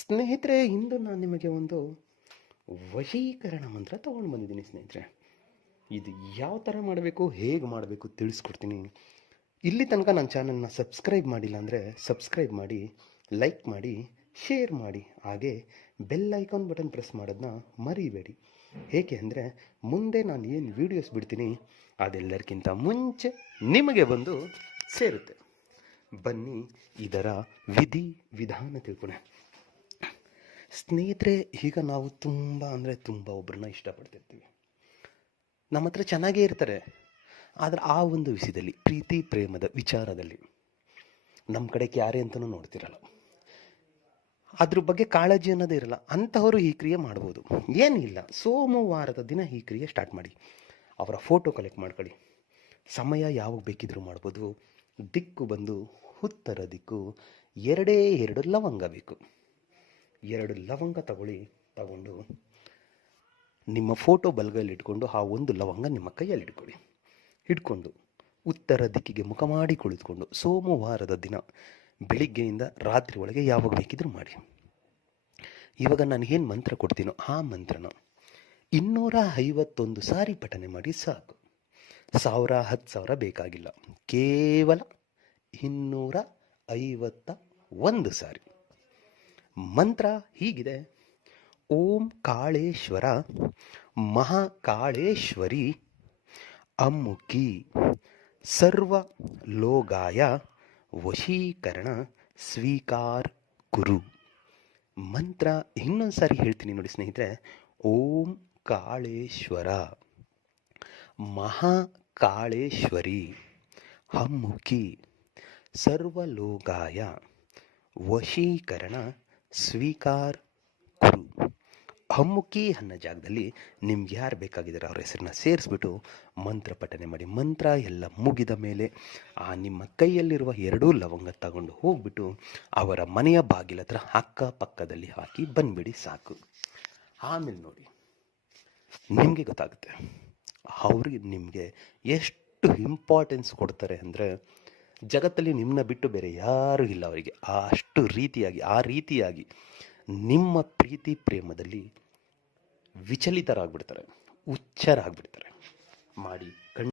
ಸ್ನೇಹಿತರೆ ಇಂದು ನಾನು ನಿಮಗೆ ಒಂದು ವಶೀಕರಣ ಮಂತ್ರ ತೊಗೊಂಡು ಬಂದಿದ್ದೀನಿ ಸ್ನೇಹಿತರೆ ಇದು ಯಾವ ಥರ ಮಾಡಬೇಕು ಹೇಗೆ ಮಾಡಬೇಕು ತಿಳಿಸ್ಕೊಡ್ತೀನಿ ಇಲ್ಲಿ ತನಕ ನನ್ನ ಚಾನಲ್ನ ಸಬ್ಸ್ಕ್ರೈಬ್ ಮಾಡಿಲ್ಲ ಅಂದರೆ ಸಬ್ಸ್ಕ್ರೈಬ್ ಮಾಡಿ ಲೈಕ್ ಮಾಡಿ ಶೇರ್ ಮಾಡಿ ಹಾಗೆ ಬೆಲ್ ಐಕಾನ್ ಬಟನ್ ಪ್ರೆಸ್ ಮಾಡೋದನ್ನ ಮರಿಬೇಡಿ ಏಕೆ ಅಂದರೆ ಮುಂದೆ ನಾನು ಏನು ವೀಡಿಯೋಸ್ ಬಿಡ್ತೀನಿ ಅದೆಲ್ಲರಿಗಿಂತ ಮುಂಚೆ ನಿಮಗೆ ಬಂದು ಸೇರುತ್ತೆ ಬನ್ನಿ ಇದರ ವಿಧಿ ವಿಧಾನ ತಿಳ್ಕೊಣ ಸ್ನೇಹಿತರೆ ಈಗ ನಾವು ತುಂಬ ಅಂದರೆ ತುಂಬ ಒಬ್ಬರನ್ನ ಇಷ್ಟಪಡ್ತಿರ್ತೀವಿ ನಮ್ಮ ಹತ್ರ ಚೆನ್ನಾಗೇ ಇರ್ತಾರೆ ಆದರೆ ಆ ಒಂದು ವಿಷಯದಲ್ಲಿ ಪ್ರೀತಿ ಪ್ರೇಮದ ವಿಚಾರದಲ್ಲಿ ನಮ್ಮ ಕಡೆ ಕ್ಯಾರೆ ಅಂತಲೂ ನೋಡ್ತಿರಲ್ಲ ಅದ್ರ ಬಗ್ಗೆ ಕಾಳಜಿ ಅನ್ನೋದೇ ಇರಲ್ಲ ಅಂಥವರು ಈ ಕ್ರಿಯೆ ಮಾಡ್ಬೋದು ಏನಿಲ್ಲ ಸೋಮವಾರದ ದಿನ ಈ ಕ್ರಿಯೆ ಸ್ಟಾರ್ಟ್ ಮಾಡಿ ಅವರ ಫೋಟೋ ಕಲೆಕ್ಟ್ ಮಾಡ್ಕೊಳ್ಳಿ ಸಮಯ ಯಾವಾಗ ಬೇಕಿದ್ರೂ ಮಾಡ್ಬೋದು ದಿಕ್ಕು ಬಂದು ಉತ್ತರ ದಿಕ್ಕು ಎರಡೇ ಎರಡು ಲವಂಗ ಬೇಕು ಎರಡು ಲವಂಗ ತಗೊಳ್ಳಿ ತಗೊಂಡು ನಿಮ್ಮ ಫೋಟೋ ಬಲಗೈಯಲ್ಲಿ ಇಟ್ಕೊಂಡು ಆ ಒಂದು ಲವಂಗ ನಿಮ್ಮ ಕೈಯಲ್ಲಿ ಇಟ್ಕೊಳ್ಳಿ ಇಟ್ಕೊಂಡು ಉತ್ತರ ದಿಕ್ಕಿಗೆ ಮುಖ ಮಾಡಿ ಕುಳಿತುಕೊಂಡು ಸೋಮವಾರದ ದಿನ ಬೆಳಿಗ್ಗೆಯಿಂದ ರಾತ್ರಿ ಒಳಗೆ ಯಾವಾಗ ಬೇಕಿದ್ರು ಮಾಡಿ ಇವಾಗ ನಾನು ಏನು ಮಂತ್ರ ಕೊಡ್ತೀನೋ ಆ ಮಂತ್ರನ ಇನ್ನೂರ ಐವತ್ತೊಂದು ಸಾರಿ ಪಠನೆ ಮಾಡಿ ಸಾಕು ಸಾವಿರ ಹತ್ತು ಸಾವಿರ ಬೇಕಾಗಿಲ್ಲ ಕೇವಲ ಇನ್ನೂರ ಐವತ್ತ ಒಂದು ಸಾರಿ ಮಂತ್ರ ಹೀಗಿದೆ ಓಂ ಕಾಳೇಶ್ವರ ಮಹಾಕಾಳೇಶ್ವರಿ ಅಮ್ಮುಕಿ ಸರ್ವ ಲೋಗಾಯ ವಶೀಕರಣ ಸ್ವೀಕಾರ ಕುರು ಮಂತ್ರ ಇನ್ನೊಂದು ಸಾರಿ ಹೇಳ್ತೀನಿ ನೋಡಿ ಸ್ನೇಹಿತರೆ ಓಂ ಕಾಳೇಶ್ವರ ಮಹಾಕಾಳೇಶ್ವರಿ ಹಮ್ಮುಖಿ ಸರ್ವಲೋಗಾಯ ವಶೀಕರಣ ಸ್ವೀಕಾರ ಕುರು ಹಮ್ಮುಖಿ ಅನ್ನೋ ಜಾಗದಲ್ಲಿ ನಿಮ್ಗೆ ಯಾರು ಬೇಕಾಗಿದ್ದಾರೆ ಅವ್ರ ಹೆಸರನ್ನ ಸೇರಿಸ್ಬಿಟ್ಟು ಮಂತ್ರ ಪಠನೆ ಮಾಡಿ ಮಂತ್ರ ಎಲ್ಲ ಮುಗಿದ ಮೇಲೆ ಆ ನಿಮ್ಮ ಕೈಯಲ್ಲಿರುವ ಎರಡೂ ಲವಂಗ ತಗೊಂಡು ಹೋಗ್ಬಿಟ್ಟು ಅವರ ಮನೆಯ ಬಾಗಿಲ ಹತ್ರ ಪಕ್ಕದಲ್ಲಿ ಹಾಕಿ ಬಂದ್ಬಿಡಿ ಸಾಕು ಆಮೇಲೆ ನೋಡಿ ನಿಮಗೆ ಗೊತ್ತಾಗುತ್ತೆ ಅವ್ರಿಗೆ ನಿಮಗೆ ಎಷ್ಟು ಇಂಪಾರ್ಟೆನ್ಸ್ ಕೊಡ್ತಾರೆ ಅಂದರೆ ಜಗತ್ತಲ್ಲಿ ನಿಮ್ಮನ್ನ ಬಿಟ್ಟು ಬೇರೆ ಯಾರು ಇಲ್ಲ ಅವರಿಗೆ ಅಷ್ಟು ರೀತಿಯಾಗಿ ಆ ರೀತಿಯಾಗಿ ನಿಮ್ಮ ಪ್ರೀತಿ ಪ್ರೇಮದಲ್ಲಿ ವಿಚಲಿತರಾಗ್ಬಿಡ್ತಾರೆ ಹುಚ್ಚರಾಗ್ಬಿಡ್ತಾರೆ ಮಾಡಿ